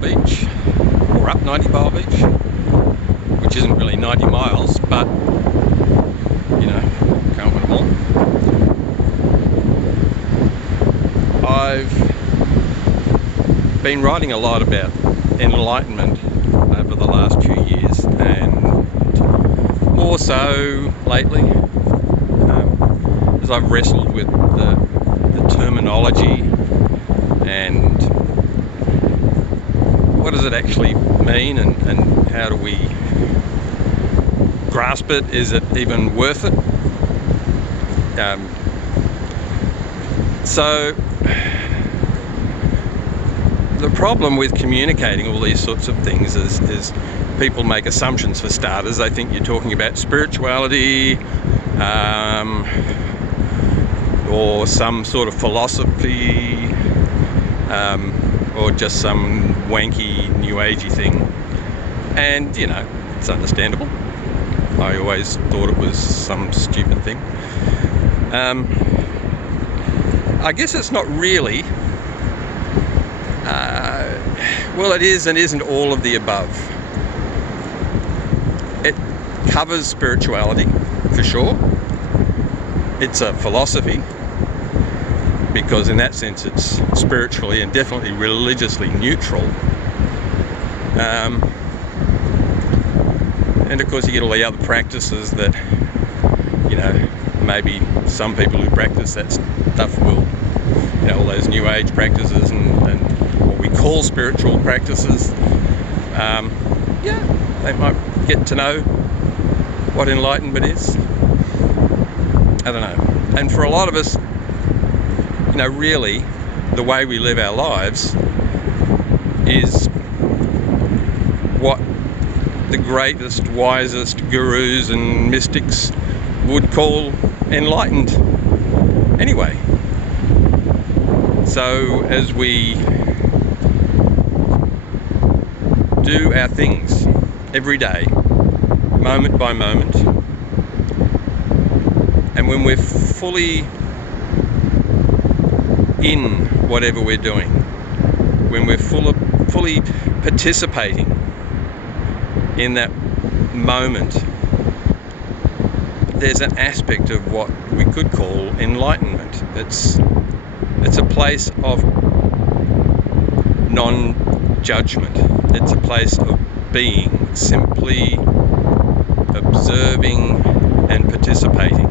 Beach, or up Ahipara Beach, which isn't really 90 miles, but you know, can't win them all. I've been writing a lot about enlightenment over the last few years, and more so lately, as I've wrestled with the terminology and what does it actually mean, and how do we grasp it? Is it even worth it? So the problem with communicating all these sorts of things is people make assumptions. For starters, they think you're talking about spirituality, or some sort of philosophy, or just some wanky new agey thing. And you know, it's understandable. I always thought it was some stupid thing. I guess it's not really. Well, it is and isn't all of the above. It covers spirituality, for sure. It's a philosophy, because in that sense it's spiritually and definitely religiously neutral. And of course you get all the other practices that, you know, maybe some people who practice that stuff will, you know, all those new age practices and what we call spiritual practices, yeah, they might get to know what enlightenment is. I don't know. And for a lot of us, you know, really the way we live our lives is what the greatest, wisest gurus and mystics would call enlightened anyway. So as we do our things every day, moment by moment, and when we're fully in whatever we're doing, when we're fully participating in that moment, there's an aspect of what we could call enlightenment. It's a place of non-judgment. It's a place of being, simply observing and participating,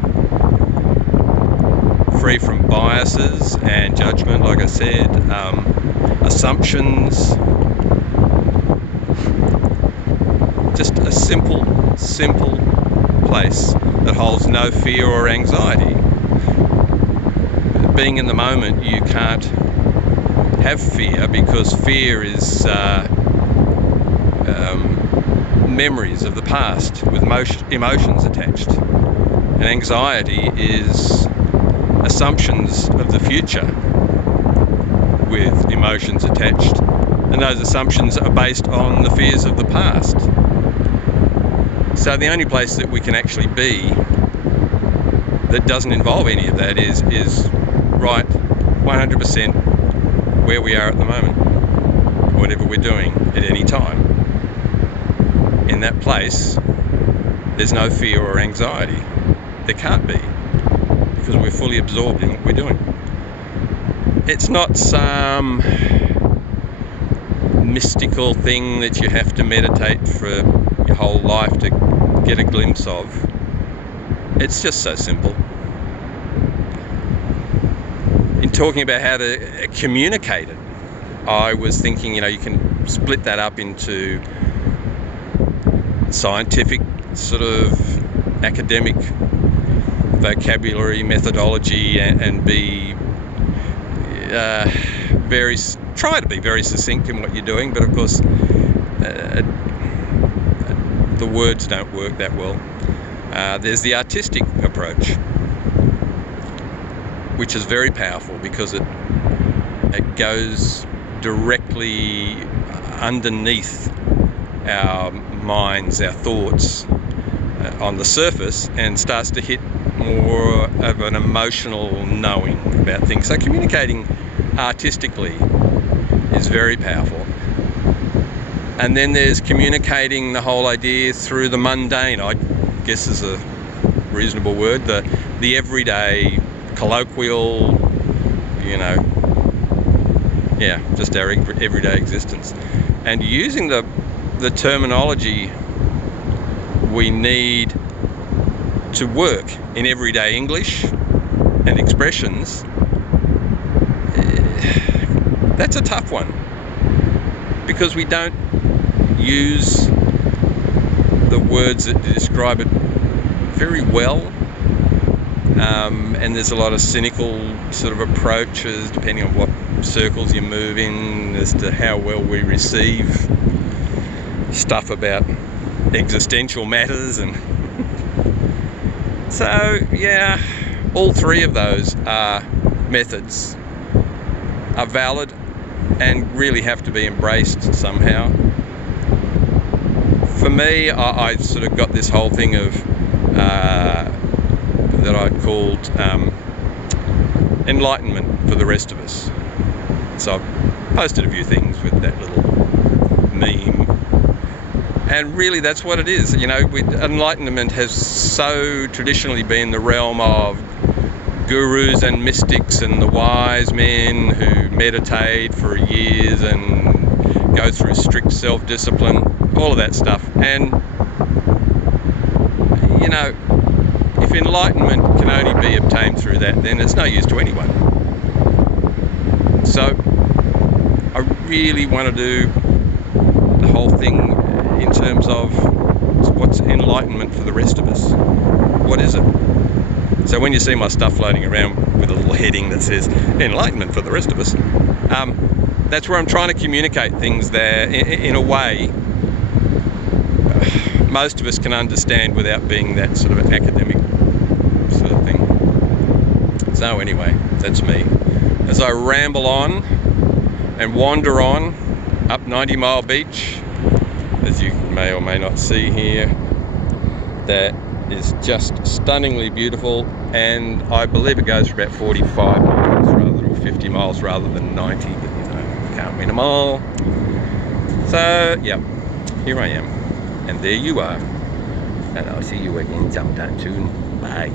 free from biases and judgment, like I said, assumptions. Just a simple place that holds no fear or anxiety. Being in the moment, you can't have fear, because fear is memories of the past with emotions attached, and anxiety is assumptions of the future with emotions attached, and those assumptions are based on the fears of the past. So the only place that we can actually be that doesn't involve any of that is right 100% where we are at the moment, whatever we're doing at any time. In that place, there's no fear or anxiety. There can't be, because we're fully absorbed in what we're doing. It's not some mystical thing that you have to meditate for your whole life to get a glimpse of. It's just so simple. In talking about how to communicate it, I was thinking, you know, you can split that up into scientific, sort of academic vocabulary, methodology, and be try to be very succinct in what you're doing, but of course the words don't work that well. There's the artistic approach, which is very powerful because it goes directly underneath our minds, our thoughts on the surface, and starts to hit more of an emotional knowing about things. So communicating artistically is very powerful. And then there's communicating the whole idea through the mundane, I guess is a reasonable word, the everyday, colloquial, you know, yeah, just our everyday existence. And using the terminology we need to work in everyday English and expressions, that's a tough one, because we don't use the words that describe it very well, and there's a lot of cynical sort of approaches depending on what circles you move in as to how well we receive stuff about existential matters. And so yeah, all three of those methods are valid and really have to be embraced somehow. For me, I sort of got this whole thing of that I called Enlightenment for the rest of us. So I've posted a few things with that little meme, and really that's what it is. You know, Enlightenment has so traditionally been the realm of gurus and mystics and the wise men who meditate for years and go through strict self-discipline, all of that stuff. And you know, if enlightenment can only be obtained through that, then it's no use to anyone. So I really want to do the whole thing in terms of what's enlightenment for the rest of us. What is it? So when you see my stuff floating around with a little heading that says Enlightenment for the rest of us, that's where I'm trying to communicate things there in a way most of us can understand without being that sort of an academic sort of thing. So anyway, that's me. As I ramble on and wander on up 90 Mile Beach, as you may or may not see here, that is just stunningly beautiful, and I believe it goes for about 45 miles or 50 miles rather than 90, but you know, can't win them all. So yeah, here I am, and there you are, and I'll see you again sometime soon. Bye.